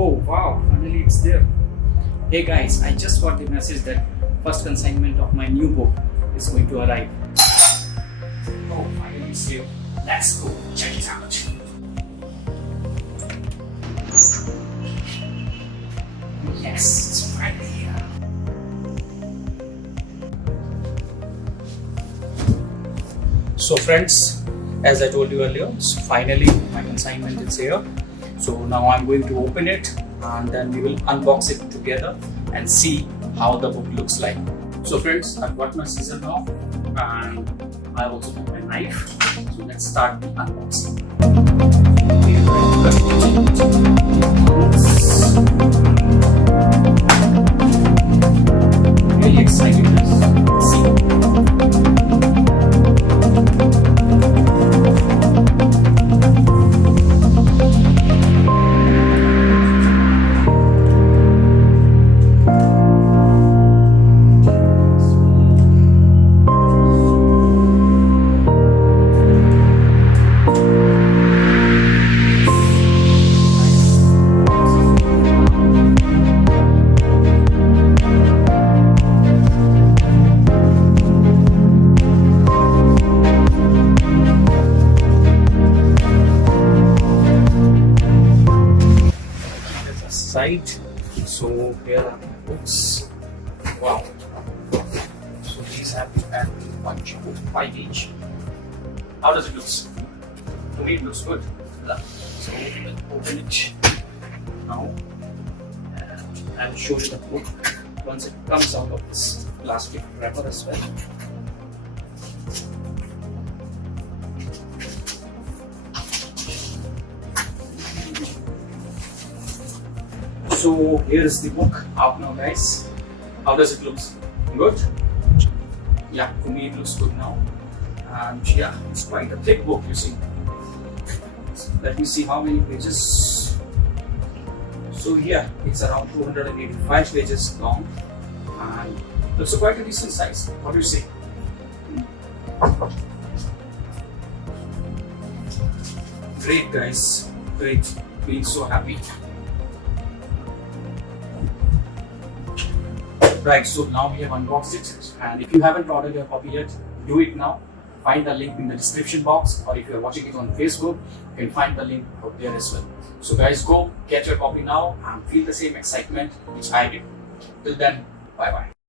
Oh wow, finally it's there. Hey guys, I just got the message that first consignment of my new book is going to arrive. Oh, finally it's here. Let's go check it out. Yes, it's finally here. So friends, as I told you earlier, so finally my consignment is here. So now I'm going to open it and then we will unbox it together and see how the book looks like. So friends, I've got my scissor now and I also got my knife. So let's start the unboxing. Really excited to see. Side. So here are the books. Wow. So these have been packed in bunch of 5 each. How does it look? To me it looks good. So we'll open it now and I'll show you the book once it comes out of this plastic wrapper as well. So here is the book out now, guys. How does it look? Good? Yeah, to me it looks good now. And yeah, it's quite a thick book, you see. So let me see how many pages. So yeah, it's around 285 pages long and looks quite a decent size. What do you say? Great guys, great. Feeling so happy. Right, so now we have unboxed it, and if you haven't ordered your copy yet, do it now. Find the link in the description box, or if you are watching it on Facebook, you can find the link out there as well. So guys, go get your copy now and feel the same excitement which I did. Till then, bye bye.